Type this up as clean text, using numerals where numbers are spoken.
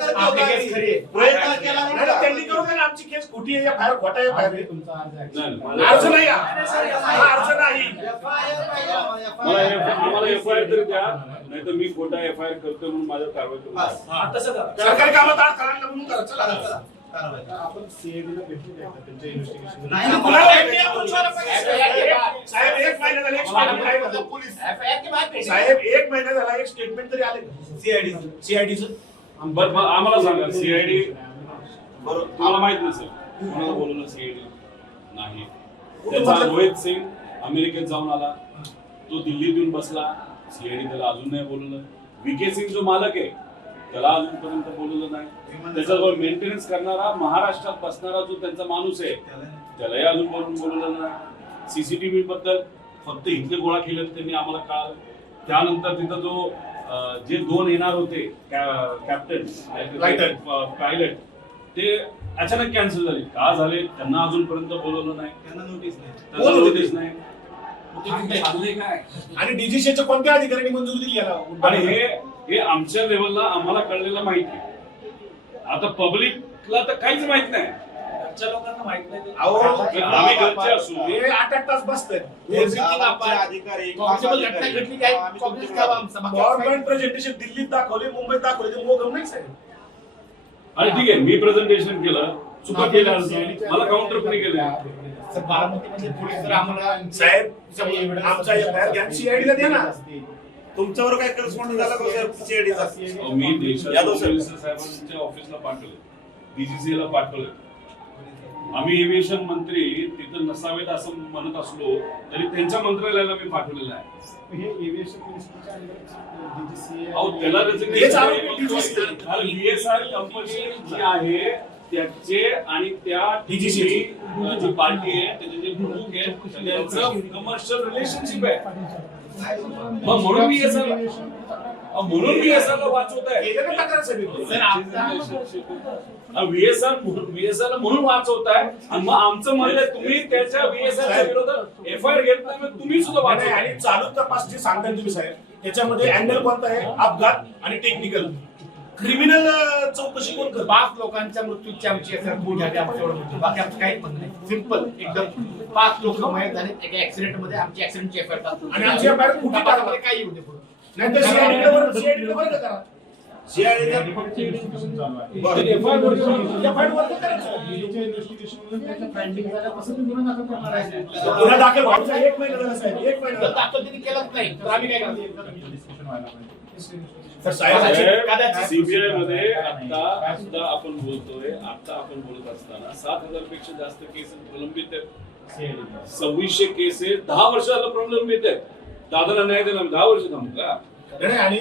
प्रयत्न केला म्हणून त्यांनी करू द्या ना, आमची केस खोटी आहे, फायर खोटा आहे, फायर अर्ज नाही, अर्ज नाही. आम्हाला एफआयआर तरी द्या, नाही तर मी खोटा एफआयआर करतो म्हणून माझ्या कारवाई करू. तसं करा, सरकारी कामात आठ करायला म्हणून करा. चला आपण सीएडीला भेटू द्या त्यांच्या इन्व्हेस्टिगेशन नाही, साहेब एक महिना झाला, एक स्टेटमेंट पोलीस साहेब, एक महिना झाला, एक स्टेटमेंट तरी आले सीआयडीचं. बरं आम्हाला सांगा, सीआयडी बरोबर तुम्हाला माहित नसेल कोणाला बोलवलं सीआयडी नाही. त्याचा रोहित सिंग अमेरिकेत जाऊन आला, तो दिल्लीत येऊन बसला, सीआयडी त्याला अजून नाही बोलवलं. विके सिंग जो मालक आहे त्याला अजूनपर्यंत बोलवलं नाही. त्याच्याजवळ मेंटेनन्स करणारा महाराष्ट्रात बसणारा जो त्यांचा माणूस आहे त्यालाही अजून बोलवलं नाही. सीसीटीव्ही बद्दल फक्त इथले गोळा केले त्यांनी आम्हाला कळालं. त्यानंतर तिथं जो जे दोन येणार होते कॅप्टन पायलट ते अचानक कॅन्सल झाले. का झाले त्यांना अजूनपर्यंत बोलवलं नाही, त्यांना नोटीस नाही. आणि डीजीसीच्या कोणत्या अधिकाऱ्यांनी मंजुरी दिली याला? आणि हे आमच्या लेवलला आम्हाला कळलेलं माहिती आहे. आता पब्लिकला तर काहीच माहित नाही. लोकांना माहित नाही. आम्ही घरचे असू, हे 8-8 तास बसतात. गव्हर्नमेंट प्रेझेंटेशन दिल्लीत दाखवले, मुंबईत दाखवले, ते मोगम नाही साहेब. आणि ठीक आहे, मी प्रेझेंटेशन केलं, चुका केल्या, मला काउंटर पण केलं. बारामतीमध्ये पोलीस जर आम्हाला साहेब आमचा एफआयआर घ्या, सीआयडीला द्या ना. तुमच्यावर काय करस्पॉन्डन्स झाला का सीआयडीचा? मी देशाच्या साहेबांच्या ऑफिसला पाठवलं, डीजीसीला पाठवलं. आम्ही एव्हिएशन मंत्री तिथं नसावेत असं म्हणत असलो तरी त्यांच्या मंत्रालयाला मी पाठवलेलं आहे. हे एव्हिएशन मिनिस्टरच्या डीजीसी त्याला बीएसआर कंपनी जी आहे त्याचे आणि त्या डीजीसी जी पार्टी आहे त्याचे जे प्रमुख आहे त्यांचं कमर्शियल रिलेशनशिप आहे. मग म्हणून बीएसआरला वाचवत आहे. व्हीएसआर म्हणून वाचवत आहे. आणि मग आमचं म्हणलं तुम्ही त्याच्या व्हीएसआरच्या विरोधात एफआयआर घेत नाही, मग तुम्ही सुद्धा वाचवताय. आणि चालू तपास जे सांगताय तुम्ही साहेब, त्याच्यामध्ये अँगल कोणता आहे? अपघात आणि टेक्निकल. क्रिमिनल चौकशी कोण करतं? 5 लोकांच्या मृत्यूची आमची बाकी आमचं काहीच म्हणणं नाही. सिंपल एकदम. 5 लोक मयत झाले एका ऍक्सिडेंट मध्ये, आमची ऍक्सिडेंटची एफआयआर टाकतो आणि आमची एफआयआर कुठे टाकायला काही येऊ दे पुढे. नाही तर सीआयडीला वर्ग करा. इन्व्हेस्टिगेशन चालू आहे. एफआयआर वर्ग करायचं. इन्व्हेस्टिगेशन त्याच्या फाइंडिंग झाल्यापासून ते गुन्हा दाखल करणार आहे. गुन्हा दाखल व्हायचा 1 महिना झाला साहेब, 1 महिना झाला. दाखल त्यांनी केलंच नाही तर आम्ही काय करतो? डिस्कशन व्हायला पाहिजे. तर साहेब सीबीआय मध्ये आता सुद्धा आपण बोलतोय, आता आपण बोलत असताना 7,000 पेक्षा जास्त केसेस प्रलंबित आहेत. 2600 केसेस 10 वर्षाला प्रलंबित आहेत. दादाला न्याय दिला 10 वर्ष थांबू का? आणि